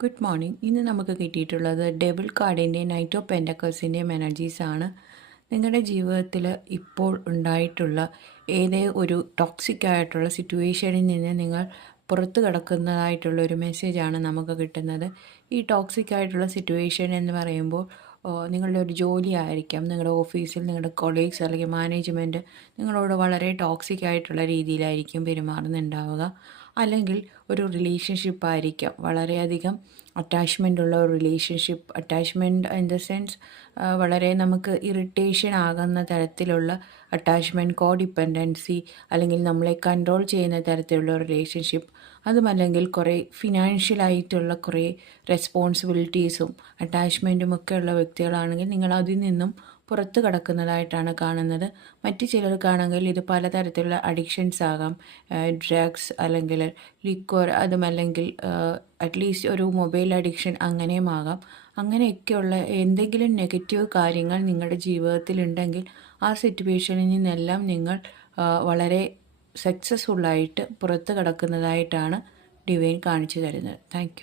Good morning. ഇന്ന് നമുക്ക് കിട്ടിയിട്ടുള്ളത് ഡെവിൾ കാർഡിൻ്റെ നൈറ്റ് ഓഫ് പെൻറ്റക്കിൾസിൻ്റെയും എനർജീസാണ്. നിങ്ങളുടെ ജീവിതത്തിൽ ഇപ്പോൾ ഉണ്ടായിട്ടുള്ള ഏതേ ഒരു ടോക്സിക് ആയിട്ടുള്ള സിറ്റുവേഷനിൽ നിന്ന് നിങ്ങൾ പുറത്തു കടക്കുന്നതായിട്ടുള്ള ഒരു മെസ്സേജാണ് നമുക്ക് കിട്ടുന്നത്. ഈ ടോക്സിക് ആയിട്ടുള്ള സിറ്റുവേഷൻ എന്ന് പറയുമ്പോൾ നിങ്ങളുടെ ഒരു ജോലി ആയിരിക്കാം, നിങ്ങളുടെ ഓഫീസിൽ നിങ്ങളുടെ കൊളീഗ്സ് അല്ലെങ്കിൽ മാനേജ്മെൻറ്റ് നിങ്ങളോട് വളരെ ടോക്സിക് ആയിട്ടുള്ള രീതിയിലായിരിക്കും പെരുമാറുന്നുണ്ടാവുക. അല്ലെങ്കിൽ ഒരു റിലേഷൻഷിപ്പ് ആയിരിക്കാം, വളരെയധികം അറ്റാച്ച്മെൻ്റ് ഉള്ള ഒരു relationship. Attachment in the sense വളരെ നമുക്ക് ഇറിറ്റേഷൻ ആകുന്ന തരത്തിലുള്ള അറ്റാച്ച്മെൻറ്റ്, കോ ഡിപ്പെൻഡൻസി, അല്ലെങ്കിൽ നമ്മളെ കൺട്രോൾ ചെയ്യുന്ന തരത്തിലുള്ള റിലേഷൻഷിപ്പ്. അതുമല്ലെങ്കിൽ കുറേ ഫിനാൻഷ്യലായിട്ടുള്ള കുറേ റെസ്പോൺസിബിലിറ്റീസും അറ്റാച്ച്മെൻറ്റും ഒക്കെ ഉള്ള വ്യക്തികളാണെങ്കിൽ നിങ്ങൾ അതിൽ നിന്നും പുറത്ത് കടക്കുന്നതായിട്ടാണ് കാണുന്നത്. മറ്റു ചിലർക്കാണെങ്കിൽ ഇത് പലതരത്തിലുള്ള അഡിക്ഷൻസ് ആകാം, ഡ്രഗ്സ് അല്ലെങ്കിൽ ലിക്വർ, അതുമല്ലെങ്കിൽ അറ്റ്ലീസ്റ്റ് ഒരു മൊബൈൽ അഡിക്ഷൻ അങ്ങനെയും ആകാം. അങ്ങനെയൊക്കെയുള്ള എന്തെങ്കിലും നെഗറ്റീവ് കാര്യങ്ങൾ നിങ്ങളുടെ ജീവിതത്തിലുണ്ടെങ്കിൽ ആ സിറ്റുവേഷനിൽ നിന്നെല്ലാം നിങ്ങൾ വളരെ സക്സസ്ഫുള്ളായിട്ട് പുറത്ത് കടക്കുന്നതായിട്ടാണ് ഡിവൈൻ കാണിച്ചു തരുന്നത്. Thank you.